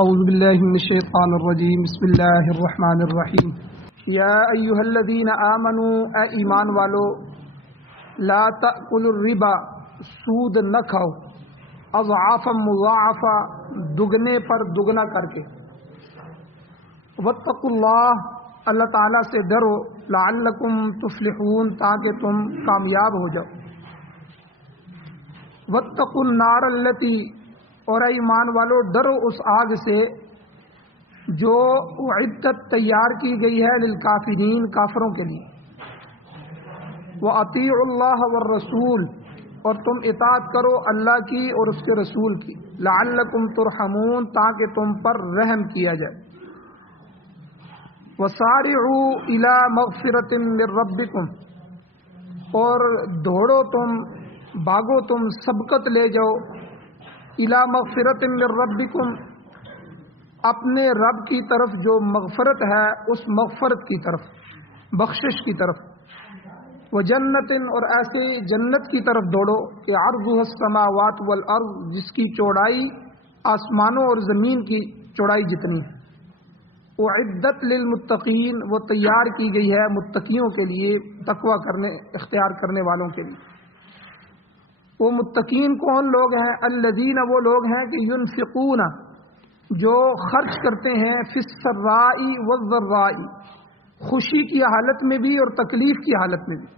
اعوذ باللہ من الشیطان الرجیم بسم اللہ الرحمن الرحیم یا ایہا الذین آمنوا اے ایمان والو لا تأکلوا الربا سود نہ کھاؤ اضعافا مضاعفا دگنے پر دگنا کر کے واتقوا اللہ اللہ تعالیٰ سے ڈرو لعلکم تفلحون تاکہ تم کامیاب ہو جاؤ واتقوا النار التی اور اے ایمان والو ڈرو اس آگ سے جو اعدت تیار کی گئی ہے للکافرین کافروں کے لیے وَأَطِيعُوا اللَّهَ وَالرَّسُولَ اور تم اطاعت کرو اللہ کی اور اس کے رسول کی لعلکم ترحمون تاکہ تم پر رحم کیا جائے وَسَارِعُوا إِلَى مَغْفِرَةٍ مِّن رَبِّكُمْ اور دوڑو تم بھاگو تم سبقت لے جاؤ اِلَى مَغْفِرَةٍ مِّن رَبِّكُمْ اپنے رب کی طرف جو مغفرت ہے اس مغفرت کی طرف بخشش کی طرف وَجَنَّةٍ اور ایسے جنت کی طرف دوڑو کہ عرضها السماوات والارض جس کی چوڑائی آسمانوں اور زمین کی چوڑائی جتنی اعدت للمتقین وہ تیار کی گئی ہے متقیوں کے لیے تقوی کرنے اختیار کرنے والوں کے لیے وہ متقین کون لوگ ہیں الذین وہ لوگ ہیں کہ ینفقون جو خرچ کرتے ہیں فی السراء والضراء خوشی کی حالت میں بھی اور تکلیف کی حالت میں بھی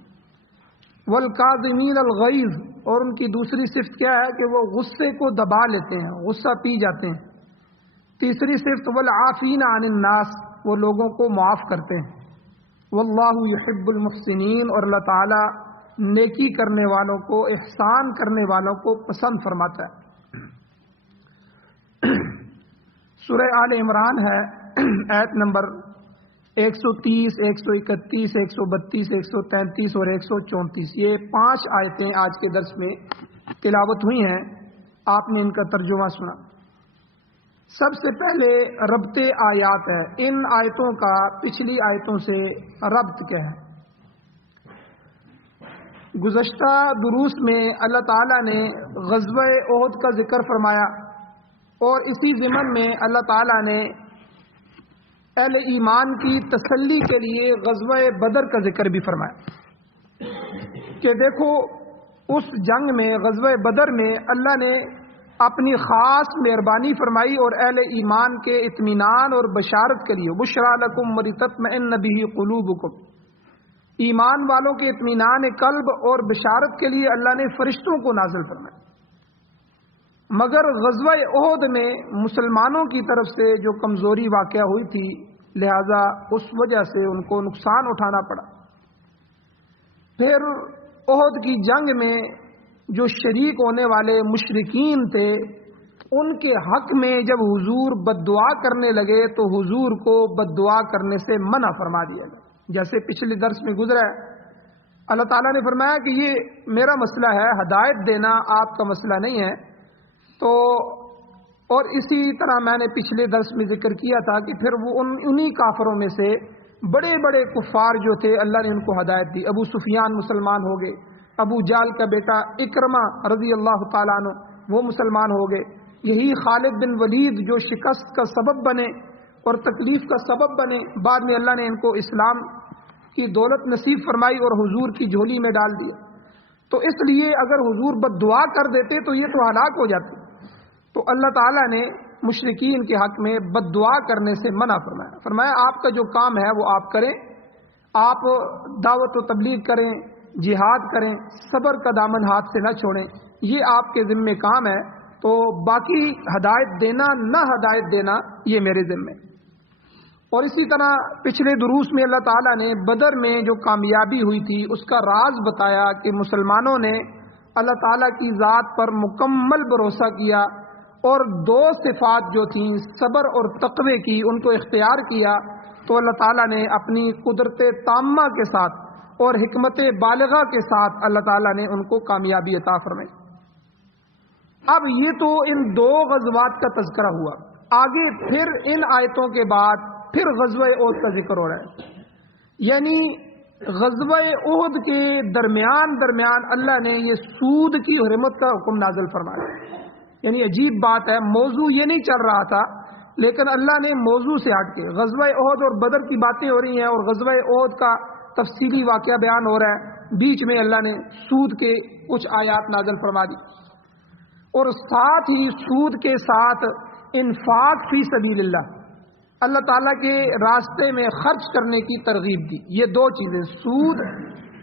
والکاظمین الغیظ اور ان کی دوسری صفت کیا ہے کہ وہ غصے کو دبا لیتے ہیں غصہ پی جاتے ہیں تیسری صفت والعافین عن الناس وہ لوگوں کو معاف کرتے ہیں واللہ یحب المحسنین اور اللہ تعالی نیکی کرنے والوں کو احسان کرنے والوں کو پسند فرماتا ہے سورہ آل عمران ہے آیت نمبر 130 131 132 133 اور 134 یہ 5 آیتیں آج کے درس میں تلاوت ہوئی ہیں آپ نے ان کا ترجمہ سنا سب سے پہلے ربط آیات ہے ان آیتوں کا پچھلی آیتوں سے ربط کیا ہے گزشتہ دروس میں اللہ تعالیٰ نے غزوہ احد کا ذکر فرمایا اور اسی ضمن میں اللہ تعالیٰ نے اہل ایمان کی تسلی کے لیے غزوہ بدر کا ذکر بھی فرمایا کہ دیکھو اس جنگ میں غزوہ بدر میں اللہ نے اپنی خاص مہربانی فرمائی اور اہل ایمان کے اطمینان اور بشارت کے لیے بشریٰ لکم ولتطمئن بہ قلوبکم ایمان والوں کے اطمینان قلب اور بشارت کے لیے اللہ نے فرشتوں کو نازل فرمایا مگر غزوہ احد میں مسلمانوں کی طرف سے جو کمزوری واقع ہوئی تھی لہذا اس وجہ سے ان کو نقصان اٹھانا پڑا پھر احد کی جنگ میں جو شریک ہونے والے مشرکین تھے ان کے حق میں جب حضور بد دعا کرنے لگے تو حضور کو بد دعا کرنے سے منع فرما دیا گیا جیسے پچھلے درس میں گزرا ہے اللہ تعالیٰ نے فرمایا کہ یہ میرا مسئلہ ہے ہدایت دینا آپ کا مسئلہ نہیں ہے تو اور اسی طرح میں نے پچھلے درس میں ذکر کیا تھا کہ پھر وہ انہی کافروں میں سے بڑے بڑے کفار جو تھے اللہ نے ان کو ہدایت دی ابو سفیان مسلمان ہو گئے ابو جال کا بیٹا اکرمہ رضی اللہ تعالیٰ عنہ وہ مسلمان ہو گئے یہی خالد بن ولید جو شکست کا سبب بنے اور تکلیف کا سبب بنے بعد میں اللہ نے ان کو اسلام کی دولت نصیب فرمائی اور حضور کی جھولی میں ڈال دیا تو اس لیے اگر حضور بد دعا کر دیتے تو یہ تو ہلاک ہو جاتے تو اللہ تعالیٰ نے مشرکین کے حق میں بد دعا کرنے سے منع فرمایا آپ کا جو کام ہے وہ آپ کریں آپ دعوت و تبلیغ کریں جہاد کریں صبر کا دامن ہاتھ سے نہ چھوڑیں یہ آپ کے ذمے کام ہے تو باقی ہدایت دینا نہ ہدایت دینا یہ میرے ذمے اور اسی طرح پچھلے دروس میں اللہ تعالیٰ نے بدر میں جو کامیابی ہوئی تھی اس کا راز بتایا کہ مسلمانوں نے اللہ تعالیٰ کی ذات پر مکمل بھروسہ کیا اور 2 صفات جو تھیں صبر اور تقوی کی ان کو اختیار کیا تو اللہ تعالیٰ نے اپنی قدرت تامہ کے ساتھ اور حکمت بالغہ کے ساتھ اللہ تعالیٰ نے ان کو کامیابی عطا فرمائی اب یہ تو ان 2 غزوات کا تذکرہ ہوا آگے پھر ان آیتوں کے بعد پھر غزوہ احد کا ذکر ہو رہا ہے یعنی غزوہ احد کے درمیان اللہ نے یہ سود کی حرمت کا حکم نازل فرمایا یعنی عجیب بات ہے موضوع یہ نہیں چل رہا تھا لیکن اللہ نے موضوع سے ہٹ کے غزوہ احد اور بدر کی باتیں ہو رہی ہیں اور غزوہ احد کا تفصیلی واقعہ بیان ہو رہا ہے، بیچ میں اللہ نے سود کے کچھ آیات نازل فرما دی اور ساتھ ہی سود کے ساتھ انفاق فی سبیل اللہ تعالیٰ کے راستے میں خرچ کرنے کی ترغیب دی۔ یہ دو چیزیں، سود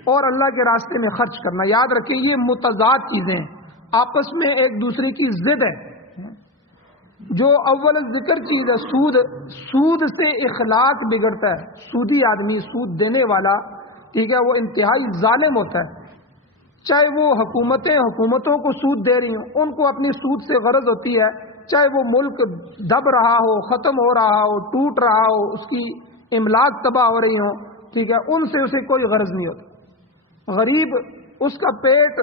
اور اللہ کے راستے میں خرچ کرنا، یاد رکھیں یہ متضاد چیزیں ہیں، آپس میں ایک دوسرے کی ضد ہے۔ جو اول ذکر چیز ہے سود سے اخلاق بگڑتا ہے، سودی آدمی، سود دینے والا، ٹھیک ہے، وہ انتہائی ظالم ہوتا ہے۔ چاہے وہ حکومتوں کو سود دے رہی ہوں، ان کو اپنی سود سے غرض ہوتی ہے، چاہے وہ ملک دب رہا ہو، ختم ہو رہا ہو، ٹوٹ رہا ہو، اس کی املاک تباہ ہو رہی ہوں، ٹھیک ہے، ان سے اسے کوئی غرض نہیں ہوتی۔ غریب، اس کا پیٹ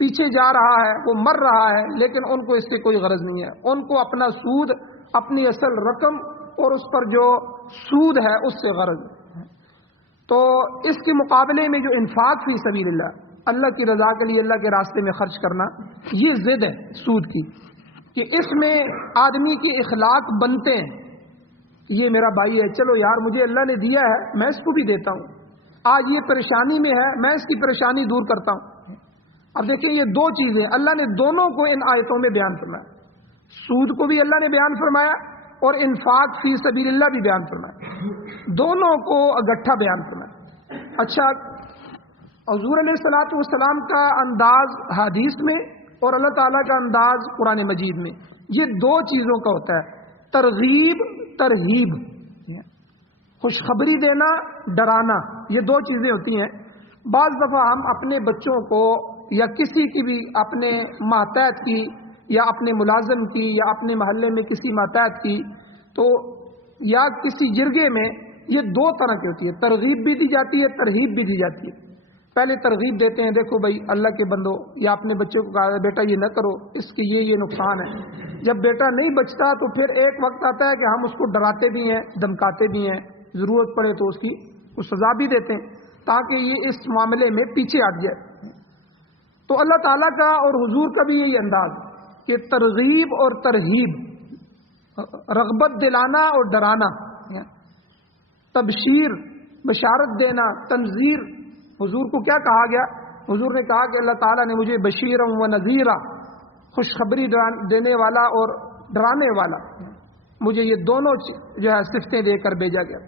پیچھے جا رہا ہے، وہ مر رہا ہے، لیکن ان کو اس سے کوئی غرض نہیں ہے، ان کو اپنا سود، اپنی اصل رقم اور اس پر جو سود ہے اس سے غرض ہے۔ تو اس کے مقابلے میں جو انفاق فی سبیل اللہ کی رضا کے لیے اللہ کے راستے میں خرچ کرنا، یہ ضد ہے سود کی، کہ اس میں آدمی کے اخلاق بنتے ہیں۔ یہ میرا بھائی ہے، چلو یار مجھے اللہ نے دیا ہے، میں اس کو بھی دیتا ہوں، آج یہ پریشانی میں ہے، میں اس کی پریشانی دور کرتا ہوں۔ اب دیکھیں یہ دو چیزیں اللہ نے دونوں کو ان آیتوں میں بیان فرمایا، سود کو بھی اللہ نے بیان فرمایا اور انفاق فی سبیل اللہ بھی بیان فرمایا، دونوں کو اکٹھا بیان فرمایا۔ اچھا، حضور علیہ الصلوۃ والسلام کا انداز حدیث میں اور اللہ تعالیٰ کا انداز قرآن مجید میں، یہ دو چیزوں کا ہوتا ہے، ترغیب ترہیب، خوشخبری دینا، ڈرانا، یہ دو چیزیں ہوتی ہیں۔ بعض دفعہ ہم اپنے بچوں کو یا کسی کی بھی، اپنے ماتحت کی یا اپنے ملازم کی یا اپنے محلے میں کسی ماتحت کی، تو یا کسی جرگے میں، یہ دو طرح کی ہوتی ہے، ترغیب بھی دی جاتی ہے، ترہیب بھی دی جاتی ہے۔ پہلے ترغیب دیتے ہیں، دیکھو بھائی اللہ کے بندو، یا اپنے بچے کو کہا بیٹا یہ نہ کرو، اس کی یہ نقصان ہے۔ جب بیٹا نہیں بچتا تو پھر ایک وقت آتا ہے کہ ہم اس کو ڈراتے بھی ہیں، دھمکاتے بھی ہیں، ضرورت پڑے تو اس کی سزا بھی دیتے ہیں تاکہ یہ اس معاملے میں پیچھے ہٹ جائے۔ تو اللہ تعالیٰ کا اور حضور کا بھی یہی انداز کہ ترغیب اور ترہیب، رغبت دلانا اور ڈرانا، تبشیر بشارت دینا، تنذیر۔ حضور کو کیا کہا گیا؟ حضور نے کہا کہ اللہ تعالیٰ نے مجھے بشیرا و نذیرا، خوشخبری دینے والا اور ڈرانے والا، مجھے یہ دونوں جو ہے صفتیں دے کر بھیجا گیا۔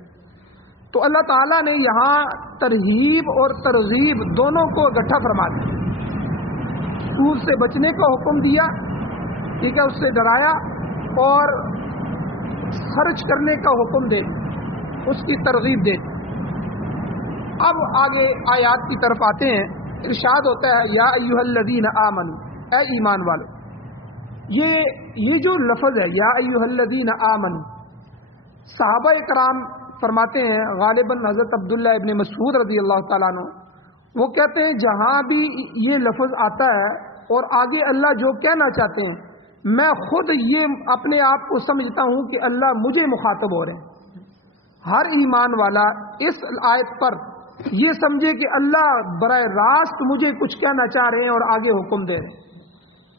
تو اللہ تعالیٰ نے یہاں ترہیب اور ترغیب دونوں کو اکٹھا فرما دیا، سود سے بچنے کا حکم دیا، ٹھیک ہے، اس سے ڈرایا، اور خرچ کرنے کا حکم دے دیا، اس کی ترغیب دے دی۔ اب آگے آیات کی طرف آتے ہیں، ارشاد ہوتا ہے یا ایھا الذین آمنوا، اے ایمان والو۔ یہ جو لفظ ہے یا ایھا الذین آمنوا، صحابہ کرام فرماتے ہیں، غالباً حضرت عبداللہ ابن مسعود رضی اللہ تعالیٰ عنہ، وہ کہتے ہیں جہاں بھی یہ لفظ آتا ہے اور آگے اللہ جو کہنا چاہتے ہیں، میں خود یہ اپنے آپ کو سمجھتا ہوں کہ اللہ مجھے مخاطب ہو رہے ہیں۔ ہر ایمان والا اس آیت پر یہ سمجھے کہ اللہ براہ راست مجھے کچھ کہنا چاہ رہے ہیں اور آگے حکم دے رہے ہیں۔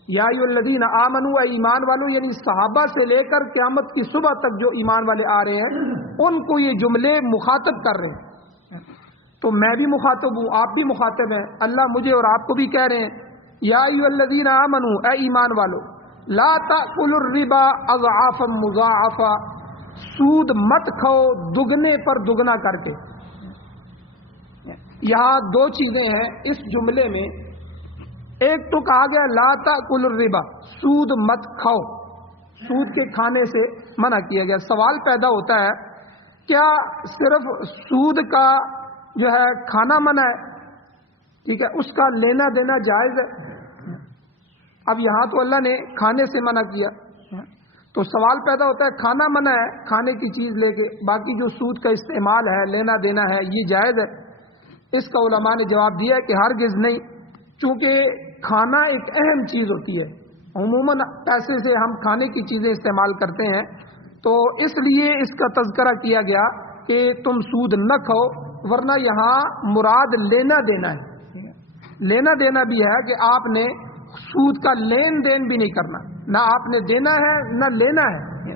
یا ایھا الذین آمنوا، اے ایمان والو، یعنی صحابہ سے لے کر قیامت کی صبح تک جو ایمان والے آ رہے ہیں ان کو یہ جملے مخاطب کر رہے ہیں۔ تو میں بھی مخاطب ہوں، آپ بھی مخاطب ہیں، اللہ مجھے اور آپ کو بھی کہہ رہے ہیں یا ایھا الذین آمنوا، اے ایمان والو، لا تأکلوا الربا اضعافا مضاعفا، سود مت کھاؤ دگنے پر دگنا کر کے۔ یہاں دو چیزیں ہیں اس جملے میں، ایک تو کہا گیا لا تأکلوا الربا، سود مت کھاؤ، سود کے کھانے سے منع کیا گیا۔ سوال پیدا ہوتا ہے کیا صرف سود کا جو ہے کھانا منع ہے، ٹھیک ہے، اس کا لینا دینا جائز ہے؟ اب یہاں تو اللہ نے کھانے سے منع کیا، تو سوال پیدا ہوتا ہے کھانا منع ہے، کھانے کی چیز لے کے، باقی جو سود کا استعمال ہے، لینا دینا ہے، یہ جائز ہے؟ اس کا علماء نے جواب دیا کہ ہرگز نہیں، چونکہ کھانا ایک اہم چیز ہوتی ہے، عموماً پیسے سے ہم کھانے کی چیزیں استعمال کرتے ہیں، تو اس لیے اس کا تذکرہ کیا گیا کہ تم سود نہ کھاؤ، ورنہ یہاں مراد لینا دینا ہے۔ لینا دینا بھی ہے کہ آپ نے سود کا لین دین بھی نہیں کرنا، نہ آپ نے دینا ہے نہ لینا ہے،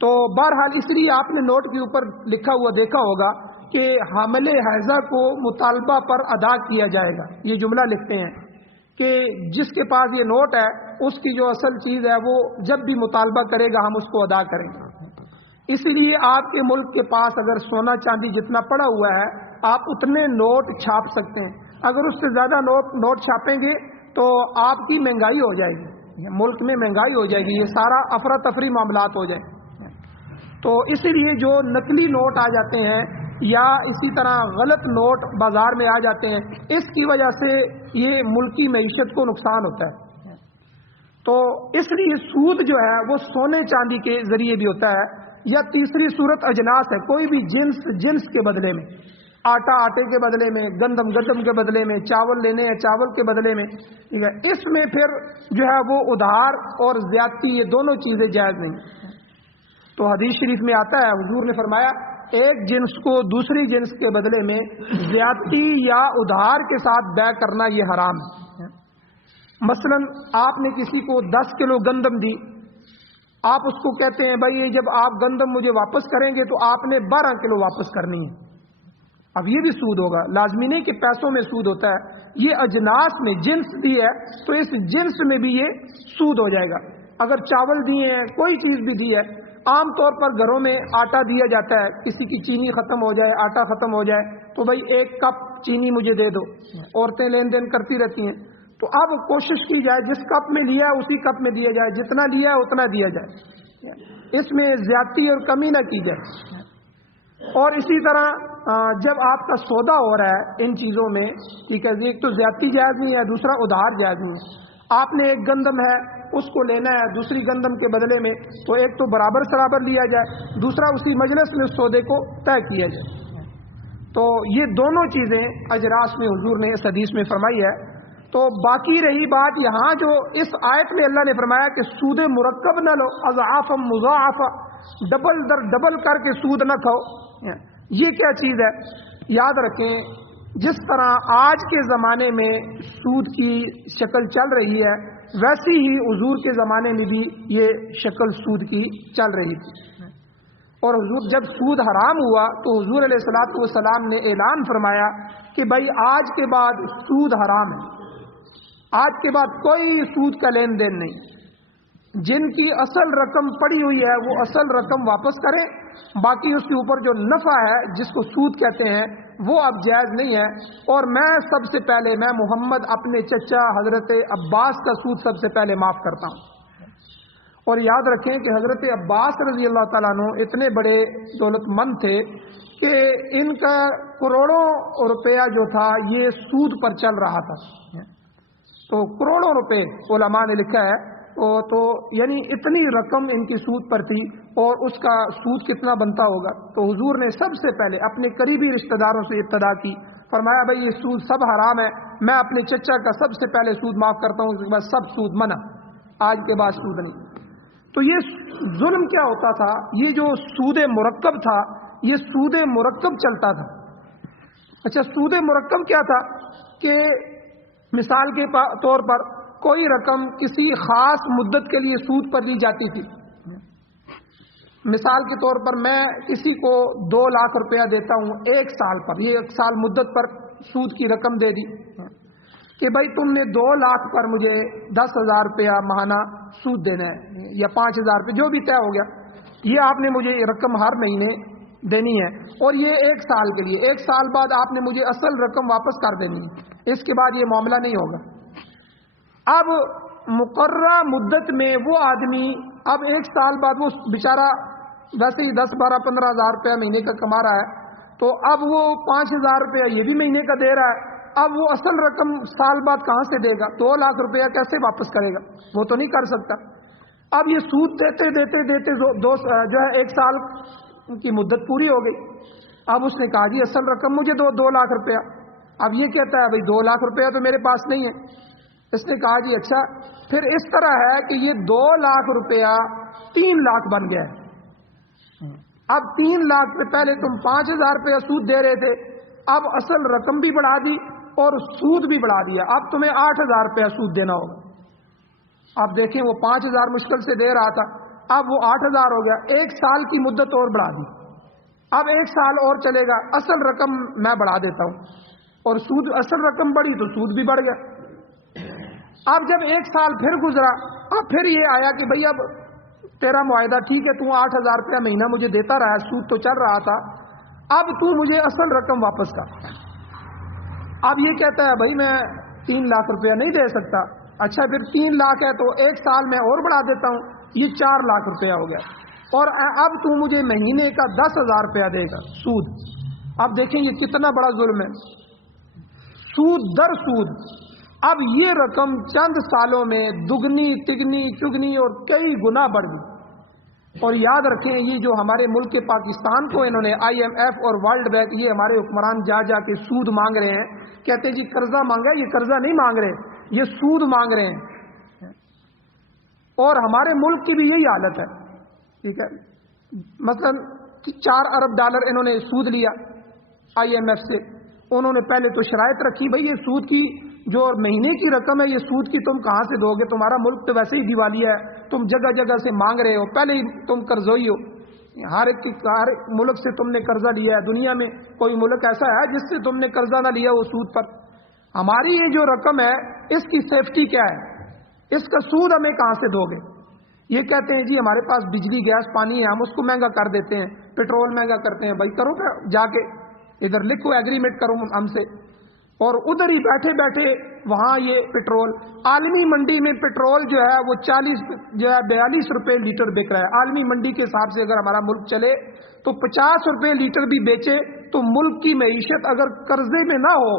تو بہرحال اس لیے آپ نے نوٹ کے اوپر لکھا ہوا دیکھا ہوگا کہ حامل حیضہ کو مطالبہ پر ادا کیا جائے گا، یہ جملہ لکھتے ہیں کہ جس کے پاس یہ نوٹ ہے اس کی جو اصل چیز ہے وہ جب بھی مطالبہ کرے گا ہم اس کو ادا کریں گے۔ اسی لیے آپ کے ملک کے پاس اگر سونا چاندی جتنا پڑا ہوا ہے آپ اتنے نوٹ چھاپ سکتے ہیں، اگر اس سے زیادہ نوٹ چھاپیں گے تو آپ کی مہنگائی ہو جائے گی، ملک میں مہنگائی ہو جائے گی، یہ سارا افراتفری معاملات ہو جائیں۔ تو اسی لیے جو نقلی نوٹ آ جاتے ہیں یا اسی طرح غلط نوٹ بازار میں آ جاتے ہیں، اس کی وجہ سے یہ ملکی معیشت کو نقصان ہوتا ہے۔ تو اس لیے سود جو ہے وہ سونے چاندی کے ذریعے بھی ہوتا ہے، یا تیسری صورت اجناس ہے، کوئی بھی جنس کے بدلے میں، آٹا آٹے کے بدلے میں، گندم کے بدلے میں، چاول لینے ہیں چاول کے بدلے میں، ٹھیک ہے، اس میں پھر جو ہے وہ ادھار اور زیادتی یہ دونوں چیزیں جائز نہیں۔ تو حدیث شریف میں آتا ہے حضور نے فرمایا ایک جنس کو دوسری جنس کے بدلے میں زیادتی یا ادھار کے ساتھ بیع کرنا یہ حرام ہے۔ مثلا آپ نے کسی کو 10 کلو گندم دی، آپ اس کو کہتے ہیں بھائی جب آپ گندم مجھے واپس کریں گے تو آپ نے 12 کلو واپس کرنی ہے، اب یہ بھی سود ہوگا، لازمی نہیں کہ پیسوں میں سود ہوتا ہے، یہ اجناس میں جنس دی ہے تو اس جنس میں بھی یہ سود ہو جائے گا۔ اگر چاول دیے ہیں کوئی چیز بھی دی ہے، عام طور پر گھروں میں آٹا دیا جاتا ہے، کسی کی چینی ختم ہو جائے آٹا ختم ہو جائے تو بھائی 1 کپ چینی مجھے دے دو، عورتیں لین دین کرتی رہتی ہیں، تو اب کوشش کی جائے جس کپ میں لیا ہے اسی کپ میں دیا جائے، جتنا لیا ہے اتنا دیا جائے، اس میں زیادتی اور کمی نہ کی جائے۔ اور اسی طرح جب آپ کا سودا ہو رہا ہے ان چیزوں میں، ٹھیک ہے، ایک تو زیادتی جائز نہیں ہے، دوسرا ادھار جائز نہیں ہے۔ آپ نے ایک گندم ہے اس کو لینا ہے دوسری گندم کے بدلے میں، تو ایک تو برابر سرابر لیا جائے، دوسرا اسی مجلس میں سودے کو طے کیا جائے۔ تو یہ دونوں چیزیں اجراس میں حضور نے اس حدیث میں فرمائی ہے۔ تو باقی رہی بات یہاں جو اس آیت میں اللہ نے فرمایا کہ سود مرکب نہ لو، اضعافا مضاعفا، ڈبل در ڈبل کر کے سود نہ کھاؤ، یہ کیا چیز ہے؟ یاد رکھیں جس طرح آج کے زمانے میں سود کی شکل چل رہی ہے ویسی ہی حضور کے زمانے میں بھی یہ شکل سود کی چل رہی تھی، اور حضور جب سود حرام ہوا تو حضور علیہ الصلوۃ والسلام نے اعلان فرمایا کہ بھائی آج کے بعد سود حرام ہے، آج کے بعد کوئی سود کا لین دین نہیں، جن کی اصل رقم پڑی ہوئی ہے وہ اصل رقم واپس کریں، باقی اس کے اوپر جو نفع ہے جس کو سود کہتے ہیں وہ اب جائز نہیں ہے۔ اور میں سب سے پہلے میں محمد اپنے چچا حضرت عباس کا سود سب سے پہلے معاف کرتا ہوں۔ اور یاد رکھیں کہ حضرت عباس رضی اللہ تعالیٰ عنہ اتنے بڑے دولت مند تھے کہ ان کا کروڑوں روپیہ جو تھا یہ سود پر چل رہا تھا، تو کروڑوں روپے علماء نے لکھا ہے، تو یعنی اتنی رقم ان کی سود پر تھی، اور اس کا سود کتنا بنتا ہوگا۔ تو حضور نے سب سے پہلے اپنے قریبی رشتہ داروں سے ابتدا کی، فرمایا بھائی یہ سود سب حرام ہے، میں اپنے چچا کا سب سے پہلے سود معاف کرتا ہوں، اس کے بعد سب سود منع، آج کے بعد سود نہیں۔ تو یہ ظلم کیا ہوتا تھا، یہ جو سود مرکب تھا یہ سود مرکب چلتا تھا۔ اچھا سود مرکب کیا تھا کہ مثال کے طور پر کوئی رقم کسی خاص مدت کے لیے سود پر لی جاتی تھی، مثال کے طور پر میں کسی کو 2 لاکھ روپیہ دیتا ہوں 1 سال پر، یہ 1 سال مدت پر سود کی رقم دے دی کہ بھائی تم نے 2 لاکھ پر مجھے 10,000 روپیہ ماہانہ سود دینا ہے یا 5,000 روپے جو بھی طے ہو گیا، یہ آپ نے مجھے رقم ہر مہینے دینی ہے، اور یہ 1 سال کے لیے، 1 سال بعد آپ نے مجھے اصل رقم واپس کر دینی ہے، اس کے بعد یہ معاملہ نہیں ہوگا۔ اب مقررہ مدت میں وہ آدمی اب 1 سال بعد وہ بیچارہ ویسے ہی 10, 12, 15,000 روپیہ مہینے کا کما رہا ہے، تو اب وہ 5,000 روپیہ یہ بھی مہینے کا دے رہا ہے، اب وہ اصل رقم سال بعد کہاں سے دے گا؟ 2 لاکھ روپیہ کیسے واپس کرے گا؟ وہ تو نہیں کر سکتا۔ اب یہ سود دیتے دیتے دیتے جو ہے 1 سال کی مدت پوری ہو گئی، اب اس نے کہا جی اصل رقم مجھے 2 لاکھ روپیہ، اب یہ کہتا ہے بھائی 2 لاکھ روپیہ تو میرے پاس نہیں ہے، اس نے کہا جی اچھا پھر اس طرح ہے کہ یہ 2 لاکھ روپیہ 3 لاکھ بن گیا ہے، اب 3 لاکھ سے پہلے تم 5,000 روپیہ سود دے رہے تھے، اب اصل رقم بھی بڑھا دی اور سود بھی بڑھا دیا، اب تمہیں 8,000 روپیہ سود دینا ہوگا۔ اب دیکھیں وہ 5,000 مشکل سے دے رہا تھا، اب وہ 8,000 ہو گیا، 1 سال کی مدت اور بڑھا دی، اب 1 سال اور چلے گا، اصل رقم میں بڑھا دیتا ہوں، اور سود اصل رقم بڑھی تو سود بھی بڑھ گیا۔ اب جب 1 سال پھر گزرا، اب پھر یہ آیا کہ بھئی اب تیرا معاہدہ ٹھیک ہے، تو 8,000 روپیہ مہینہ مجھے دیتا رہا، سود تو چل رہا تھا، اب تو مجھے اصل رقم واپس کر۔ اب یہ کہتا ہے بھائی میں 3 لاکھ روپیہ نہیں دے سکتا، اچھا پھر 3 لاکھ ہے تو 1 سال میں اور بڑھا دیتا ہوں، یہ 4 لاکھ روپیہ ہو گیا، اور اب تو مجھے مہینے کا 10,000 روپیہ دے گا سود۔ اب دیکھیں یہ کتنا بڑا ظلم ہے، سود در سود۔ اب یہ رقم چند سالوں میں دگنی تگنی چگنی اور کئی گنا بڑھ گئی۔ اور یاد رکھیں یہ جو ہمارے ملک کے پاکستان کو انہوں نے IMF اور ورلڈ بینک، یہ ہمارے حکمران جا جا کے سود مانگ رہے ہیں، کہتے ہیں جی قرضہ مانگا، یہ قرضہ نہیں مانگ رہے، یہ سود مانگ رہے ہیں۔ اور ہمارے ملک کی بھی یہی حالت ہے، ٹھیک ہے، مثلا 4 ارب ڈالر انہوں نے سود لیا IMF سے، انہوں نے پہلے تو شرائط رکھی بھئی یہ سود کی جو مہینے کی رقم ہے یہ سود کی تم کہاں سے دو گے، تمہارا ملک تو ویسے ہی دیوالیہ ہے، تم جگہ جگہ سے مانگ رہے ہو، پہلے ہی تم قرضوئی ہو، ہر ایک ملک سے تم نے قرضہ لیا ہے، دنیا میں کوئی ملک ایسا ہے جس سے تم نے قرضہ نہ لیا وہ سود پر۔ ہماری یہ جو رقم ہے اس کی سیفٹی کیا ہے، اس کا سود ہمیں کہاں سے دو گے؟ یہ کہتے ہیں جی ہمارے پاس بجلی گیس پانی ہے، ہم اس کو مہنگا کر دیتے ہیں، پیٹرول مہنگا کرتے ہیں، بھائی کرو گا جا کے ادھر لکھو ایگریمنٹ کرو ہم سے، اور ادھر ہی بیٹھے بیٹھے وہاں یہ پیٹرول عالمی منڈی میں پیٹرول جو ہے وہ 42 روپے لیٹر بک رہا ہے۔ عالمی منڈی کے حساب سے اگر ہمارا ملک چلے تو 50 روپے لیٹر بھی بیچے تو ملک کی معیشت اگر قرضے میں نہ ہو،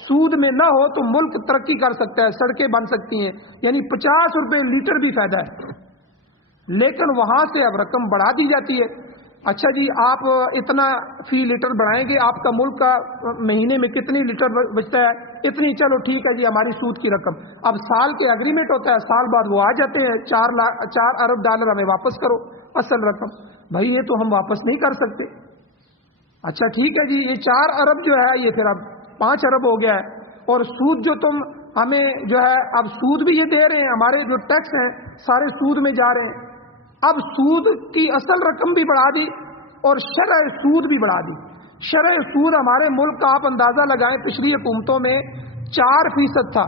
سود میں نہ ہو، تو ملک ترقی کر سکتا ہے، سڑکیں بن سکتی ہیں، یعنی 50 روپے لیٹر بھی فائدہ ہے۔ لیکن وہاں سے اب رقم بڑھا دی جاتی ہے، اچھا جی آپ اتنا فی لیٹر بڑھائیں گے، آپ کا ملک کا مہینے میں کتنی لیٹر بچتا ہے اتنی، چلو ٹھیک ہے جی ہماری سود کی رقم، اب سال کے ایگریمنٹ ہوتا ہے، سال بعد وہ آ جاتے ہیں 4 ارب ڈالر ہمیں واپس کرو اصل رقم، بھائی یہ تو ہم واپس نہیں کر سکتے۔ اچھا ٹھیک ہے جی یہ 4 ارب جو ہے یہ پھر اب 5 ارب ہو گیا ہے، اور سود جو تم ہمیں جو ہے اب سود بھی یہ دے رہے ہیں، ہمارے جو ٹیکس ہیں سارے سود میں جا رہے ہیں، اب سود کی اصل رقم بھی بڑھا دی اور شرح سود بھی بڑھا دی۔ شرح سود ہمارے ملک کا آپ اندازہ لگائیں، پچھلی حکومتوں میں 4% تھا،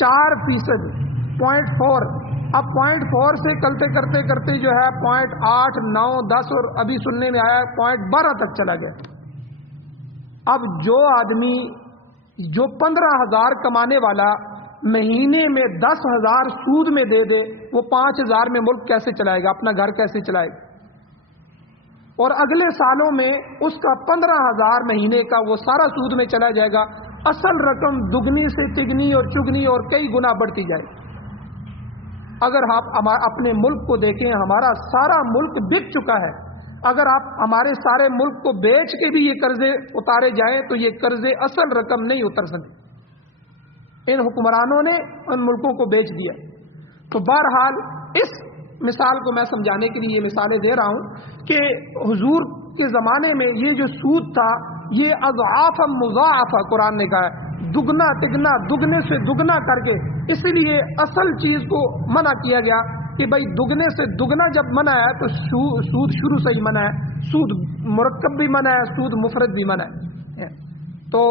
4%، 0.4، اب 0.4 سے کرتے کرتے جو ہے 0.8، 9، 10 اور ابھی سننے میں آیا 0.12 تک چلا گیا۔ اب جو آدمی جو 15,000 کمانے والا مہینے میں 10,000 سود میں دے دے، وہ 5,000 میں ملک کیسے چلائے گا، اپنا گھر کیسے چلائے گا؟ اور اگلے سالوں میں اس کا 15,000 مہینے کا وہ سارا سود میں چلا جائے گا، اصل رقم دگنی سے تگنی اور چگنی اور کئی گنا بڑھتی جائے۔ اگر آپ اپنے ملک کو دیکھیں، ہمارا سارا ملک بک چکا ہے، اگر آپ ہمارے سارے ملک کو بیچ کے بھی یہ قرضے اتارے جائیں تو یہ قرضے اصل رقم نہیں اتر سکتے، ان حکمرانوں نے ان ملکوں کو بیچ دیا۔ تو بہرحال اس مثال کو میں سمجھانے کے لیے یہ مثالیں دے رہا ہوں کہ حضور کے زمانے میں یہ جو سود تھا یہ اضعاف مضاعفہ قرآن نے کہا ہے، دگنا تگنا دگنے سے دگنا کر کے، اسی لیے اصل چیز کو منع کیا گیا کہ بھائی دگنے سے دگنا جب منع ہے تو سود شروع سے ہی منع ہے، سود مرکب بھی منع ہے، سود مفرد بھی منع ہے۔ تو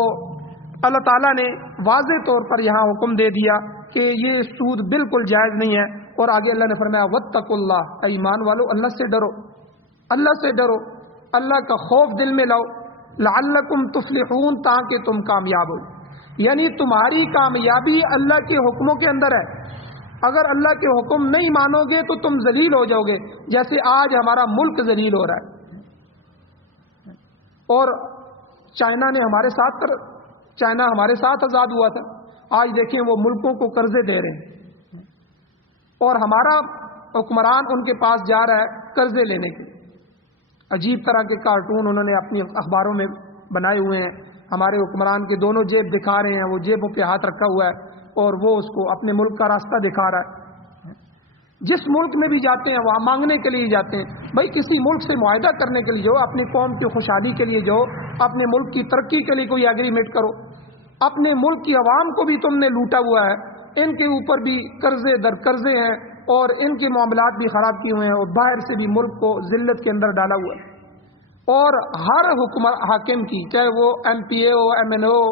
اللہ تعالیٰ نے واضح طور پر یہاں حکم دے دیا کہ یہ سود بالکل جائز نہیں ہے، اور آگے اللہ نے فرمایا واتقوا اللہ، ایمان والو اللہ سے ڈرو، اللہ سے ڈرو، اللہ کا خوف دل میں لاؤ، لعلکم تفلحون، تاکہ تم کامیاب ہو، یعنی تمہاری کامیابی اللہ کے حکموں کے اندر ہے، اگر اللہ کے حکم نہیں مانو گے تو تم ذلیل ہو جاؤ گے، جیسے آج ہمارا ملک ذلیل ہو رہا ہے۔ اور چائنا ہمارے ساتھ آزاد ہوا تھا، آج دیکھیں وہ ملکوں کو قرضے دے رہے ہیں، اور ہمارا حکمران ان کے پاس جا رہا ہے قرضے لینے کے۔ عجیب طرح کے کارٹون انہوں نے اپنی اخباروں میں بنائے ہوئے ہیں، ہمارے حکمران کے دونوں جیب دکھا رہے ہیں، وہ جیبوں پہ ہاتھ رکھا ہوا ہے اور وہ اس کو اپنے ملک کا راستہ دکھا رہا ہے۔ جس ملک میں بھی جاتے ہیں وہاں مانگنے کے لیے جاتے ہیں، بھائی کسی ملک سے معاہدہ کرنے کے لیے جاؤ، اپنی قوم کی خوشحالی کے لیے جاؤ، اپنے ملک کی ترقی کے لیے کوئی ایگریمنٹ کرو۔ اپنے ملک کی عوام کو بھی تم نے لوٹا ہوا ہے، ان کے اوپر بھی قرضے در قرضے ہیں، اور ان کے معاملات بھی خراب کیے ہوئے ہیں، اور باہر سے بھی ملک کو ذلت کے اندر ڈالا ہوا ہے۔ اور ہر حاکم کی، چاہے وہ ایم پی اے ہو، ایم این اے ہو،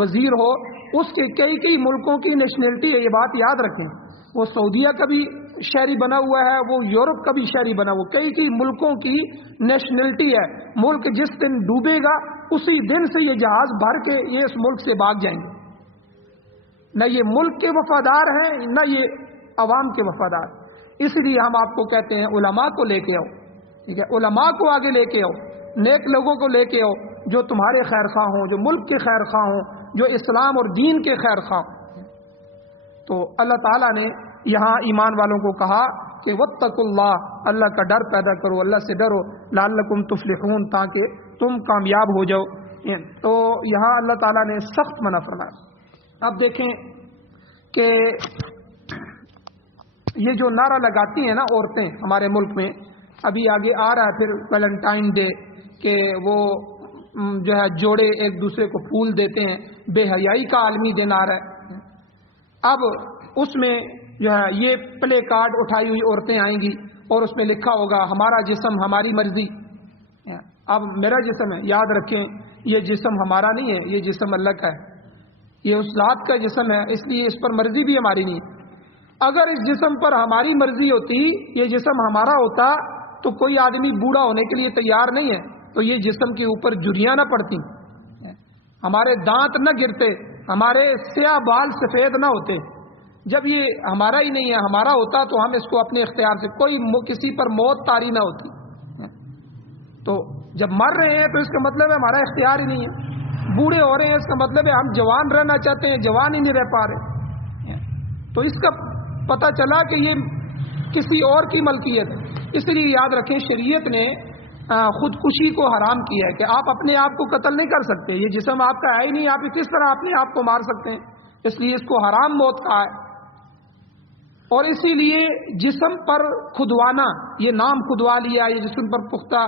وزیر ہو، اس کے کئی ملکوں کی نیشنلٹی ہے، یہ بات یاد رکھیں۔ وہ سعودیہ کا بھی شہری بنا ہوا ہے، وہ یورپ کا بھی شہری بنا ہوا، کئی ملکوں کی نیشنلٹی ہے۔ ملک جس دن ڈوبے گا اسی دن سے یہ جہاز بھر کے یہ اس ملک سے بھاگ جائیں گے۔ نہ یہ ملک کے وفادار ہیں، نہ یہ عوام کے وفادار۔ اس لیے ہم آپ کو کہتے ہیں علماء کو لے کے آؤ، ٹھیک ہے، علماء کو آگے لے کے آؤ، نیک لوگوں کو لے کے آؤ جو تمہارے خیر خواہ ہوں، جو ملک کے خیر خواہ ہوں، جو اسلام اور دین کے خیر خواہ ہوں۔ تو اللہ تعالیٰ نے یہاں ایمان والوں کو کہا کہ واتقوا اللہ، اللہ کا ڈر پیدا کرو، اللہ سے ڈرو، لعلکم تفلحون، تاکہ تم کامیاب ہو جاؤ۔ تو یہاں اللہ تعالیٰ نے سخت منع فرمایا۔ اب دیکھیں کہ یہ جو نعرہ لگاتی ہیں نا عورتیں ہمارے ملک میں، ابھی آگے آ رہا ہے پھر ویلنٹائن ڈے، کہ وہ جو ہے جوڑے ایک دوسرے کو پھول دیتے ہیں، بے حیائی کا عالمی دن آ رہا ہے۔ اب اس میں جو ہے یہ پلے کارڈ اٹھائی ہوئی عورتیں آئیں گی اور اس میں لکھا ہوگا ہمارا جسم ہماری مرضی۔ اب میرا جسم ہے، یاد رکھیں یہ جسم ہمارا نہیں ہے، یہ جسم اللہ کا ہے، یہ اس ذات کا جسم ہے، اس لیے اس پر مرضی بھی ہماری نہیں ہے۔ اگر اس جسم پر ہماری مرضی ہوتی، یہ جسم ہمارا ہوتا، تو کوئی آدمی بوڑھا ہونے کے لیے تیار نہیں ہے تو یہ جسم کے اوپر جھریاں نہ پڑتی، ہمارے دانت نہ گرتے، ہمارے سیاہ بال سفید نہ ہوتے۔ جب یہ ہمارا ہی نہیں ہے، ہمارا ہوتا تو ہم اس کو اپنے اختیار سے، کوئی کسی پر موت طاری نہ ہوتی۔ تو جب مر رہے ہیں تو اس کا مطلب ہے ہمارا اختیار ہی نہیں ہے، بوڑھے ہو رہے ہیں اس کا مطلب ہے ہم جوان رہنا چاہتے ہیں، جوان ہی نہیں رہ پا رہے۔ تو اس کا پتہ چلا کہ یہ کسی اور کی ملکیت ہے۔ اس لیے یاد رکھیں شریعت نے خودکشی کو حرام کیا ہے کہ آپ اپنے آپ کو قتل نہیں کر سکتے، یہ جسم آپ کا ہے ہی نہیں، آپ کس طرح اپنے آپ کو مار سکتے ہیں؟ اس لیے اس کو حرام موت کہا ہے۔ اور اسی لیے جسم پر کھدوانا، یہ نام کھدوا لیا، یہ جسم پر پختہ،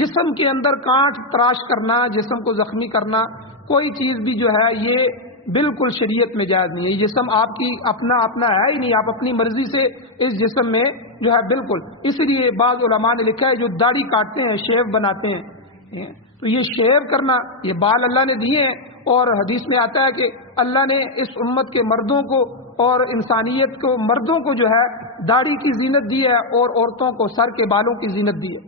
جسم کے اندر کانٹ تراش کرنا، جسم کو زخمی کرنا، کوئی چیز بھی جو ہے یہ بالکل شریعت میں جائز نہیں ہے۔ یہ جسم آپ کی اپنا ہے ہی نہیں، آپ اپنی مرضی سے اس جسم میں جو ہے بالکل۔ اس لیے بعض علماء نے لکھا ہے جو داڑھی کاٹتے ہیں، شیو بناتے ہیں، تو یہ شیو کرنا، یہ بال اللہ نے دیے ہیں، اور حدیث میں آتا ہے کہ اللہ نے اس امت کے مردوں کو اور انسانیت کو، مردوں کو جو ہے داڑھی کی زینت دی ہے اور عورتوں کو سر کے بالوں کی زینت دی ہے۔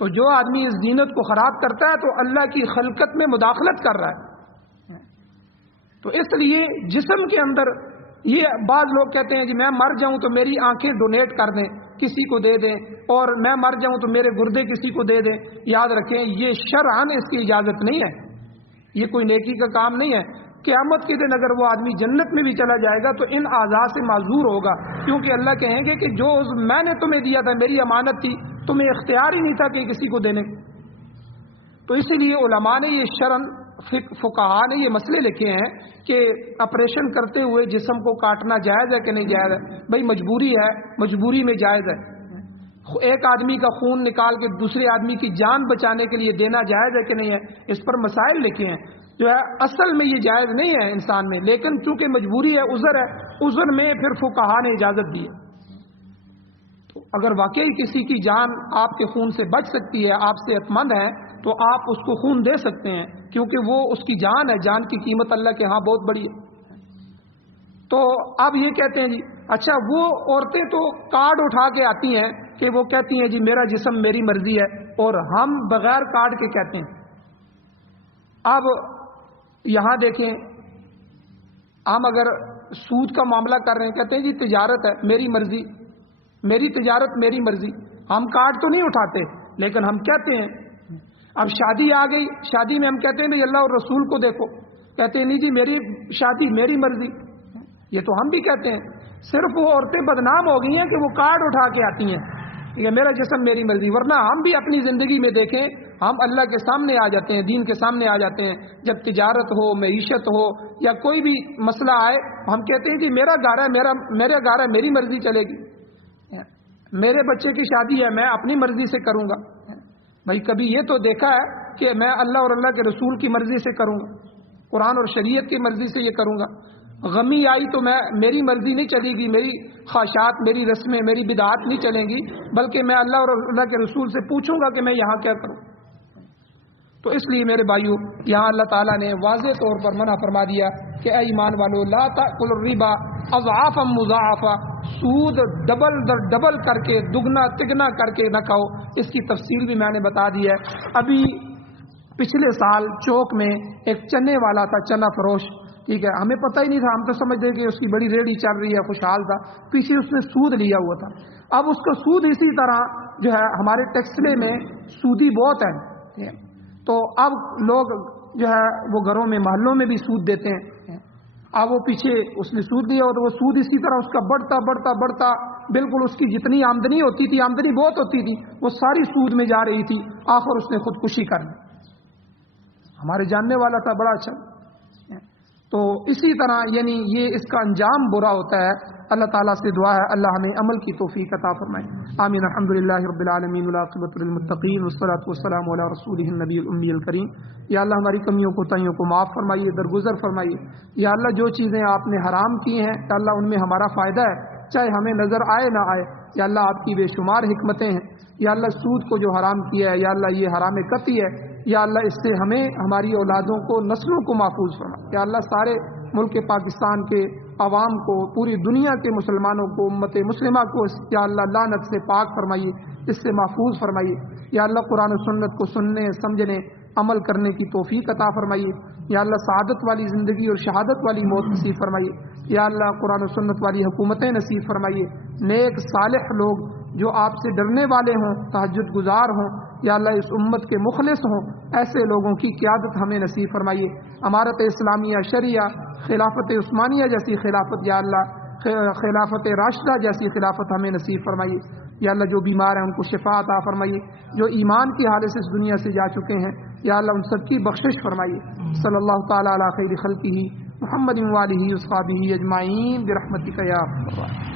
تو جو آدمی اس زینت کو خراب کرتا ہے تو اللہ کی خلقت میں مداخلت کر رہا ہے۔ تو اس لیے جسم کے اندر یہ بعض لوگ کہتے ہیں جی میں مر جاؤں تو میری آنکھیں ڈونیٹ کر دیں، کسی کو دے دیں، اور میں مر جاؤں تو میرے گردے کسی کو دے دیں۔ یاد رکھیں یہ شرعاً اس کی اجازت نہیں ہے، یہ کوئی نیکی کا کام نہیں ہے۔ قیامت کے دن اگر وہ آدمی جنت میں بھی چلا جائے گا تو ان اعضاء سے معذور ہوگا، کیونکہ اللہ کہیں گے کہ جو میں نے تمہیں دیا تھا، میری امانت تھی، تمہیں اختیار ہی نہیں تھا کہ کسی کو دینے۔ تو اسی لیے علماء نے یہ شرعاً، فقہاء نے یہ مسئلے لکھے ہیں کہ آپریشن کرتے ہوئے جسم کو کاٹنا جائز ہے کہ نہیں جائز ہے۔ بھائی مجبوری ہے، مجبوری میں جائز ہے۔ ایک آدمی کا خون نکال کے دوسرے آدمی کی جان بچانے کے لیے دینا جائز ہے کہ نہیں ہے، اس پر مسائل لکھے ہیں۔ جو ہے اصل میں یہ جائز نہیں ہے انسان میں، لیکن چونکہ مجبوری ہے، عذر ہے، عذر میں پھر فقہاء نے اجازت دی ہے۔ تو اگر واقعی کسی کی جان آپ کے خون سے بچ سکتی ہے، آپ صحت مند ہیں، تو آپ اس کو خون دے سکتے ہیں، کیونکہ وہ اس کی جان ہے، جان کی قیمت اللہ کے ہاں بہت بڑی ہے۔ تو اب یہ کہتے ہیں جی اچھا وہ عورتیں تو کارڈ اٹھا کے آتی ہیں کہ وہ کہتی ہیں جی میرا جسم میری مرضی ہے، اور ہم بغیر کارڈ کے کہتے ہیں۔ اب یہاں دیکھیں ہم اگر سود کا معاملہ کر رہے ہیں، کہتے ہیں جی تجارت ہے، میری مرضی، میری تجارت میری مرضی، ہم کارڈ تو نہیں اٹھاتے لیکن ہم کہتے ہیں۔ اب شادی آ گئی، شادی میں ہم کہتے ہیں بھائی اللہ اور رسول کو دیکھو، کہتے ہیں نہیں جی میری شادی میری مرضی، یہ تو ہم بھی کہتے ہیں۔ صرف وہ عورتیں بدنام ہو گئی ہیں کہ وہ کارڈ اٹھا کے آتی ہیں کہ میرا جسم میری مرضی، ورنہ ہم بھی اپنی زندگی میں دیکھیں، ہم اللہ کے سامنے آ جاتے ہیں، دین کے سامنے آ جاتے ہیں، جب تجارت ہو، معیشت ہو، یا کوئی بھی مسئلہ آئے، ہم کہتے ہیں جی میرا گھر ہے، میرا گھر ہے، میری مرضی چلے گی، میرے بچے کی شادی ہے، میں اپنی مرضی سے کروں گا۔ بھائی کبھی یہ تو دیکھا ہے کہ میں اللہ اور اللہ کے رسول کی مرضی سے کروں گا، قرآن اور شریعت کی مرضی سے یہ کروں گا؟ غمی آئی تو میری مرضی نہیں چلے گی، میری خواہشات، میری رسمیں، میری بدعات نہیں چلیں گی، بلکہ میں اللہ اور اللہ کے رسول سے پوچھوں گا کہ میں یہاں کیا کروں۔ تو اس لیے میرے بھائیو یہاں اللہ تعالیٰ نے واضح طور پر منع فرما دیا کہ اے ایمان والو لا تأکلوا الربا اضعافا مضاعفا، سود ڈبل در ڈبل کر کے، دگنا تگنا کر کے نہ کھاؤ۔ اس کی تفصیل بھی میں نے بتا دی ہے۔ ابھی پچھلے سال چوک میں ایک چنے والا تھا، چنا فروش، ٹھیک ہے، ہمیں پتہ ہی نہیں تھا، ہم تو سمجھتے کہ اس کی بڑی ریڑھی چل رہی ہے، خوشحال تھا، پیچھے اس نے سود لیا ہوا تھا۔ اب اس کا سود اسی طرح جو ہے ہمارے ٹیکسلے میں سودی بہت ہے، تو اب لوگ جو ہے وہ گھروں میں محلوں میں بھی سود دیتے ہیں۔ اب وہ پیچھے اس نے سود لیا اور وہ سود اسی طرح اس کا بڑھتا بڑھتا بڑھتا بالکل اس کی جتنی آمدنی ہوتی تھی، آمدنی بہت ہوتی تھی، وہ ساری سود میں جا رہی تھی، آخر اس نے خودکشی کر لی۔ ہمارے جاننے والا تھا، بڑا اچھا۔ تو اسی طرح یعنی یہ اس کا انجام برا ہوتا ہے۔ اللہ تعالیٰ سے دعا ہے اللہ ہمیں عمل کی توفیق عطا فرمائے، آمین۔ الحمدللہ رب العالمین والعاقبۃ للمتقین والصلاۃ والسلام علی رسولہ النبی الامی الکریم۔ یا اللہ ہماری کمیوں کوتاہیوں کو معاف فرمائیے، درگزر فرمائیے۔ یا اللہ جو چیزیں آپ نے حرام کی ہیں یا اللہ ان میں ہمارا فائدہ ہے، چاہے ہمیں نظر آئے نہ آئے، یا اللہ آپ کی بے شمار حکمتیں ہیں۔ یا اللہ سود کو جو حرام کیا ہے، یا اللہ یہ حرام قطعی ہے، یا اللہ اس سے ہمیں، ہماری اولادوں کو، نسلوں کو محفوظ فرما۔ یا اللہ سارے ملک پاکستان کے عوام کو، پوری دنیا کے مسلمانوں کو، امت مسلمہ کو یا اللہ لعنت سے پاک فرمائیے، اس سے محفوظ فرمائیے۔ یا اللہ قرآن و سنت کو سننے، سمجھنے، عمل کرنے کی توفیق عطا فرمائیے۔ یا اللہ سعادت والی زندگی اور شہادت والی موت نصیب فرمائیے۔ یا اللہ قرآن و سنت والی حکومتیں نصیب فرمائیے۔ نیک صالح لوگ جو آپ سے ڈرنے والے ہوں، تہجد گزار ہوں، یا اللہ اس امت کے مخلص ہوں، ایسے لوگوں کی قیادت ہمیں نصیب فرمائیے۔ امارت اسلامیہ شریعہ، خلافت عثمانیہ جیسی خلافت، یا اللہ خلافت راشدہ جیسی خلافت ہمیں نصیب فرمائیے۔ یا اللہ جو بیمار ہیں ان کو شفا عطا فرمائیے، جو ایمان کی حالت سے اس دنیا سے جا چکے ہیں یا اللہ ان سب کی بخشش فرمائیے۔ صلی اللہ تعالی علی خیر خلقہ محمد و آلہ و اصحابہ اجمعین برحمتک یا ارحم الراحمین۔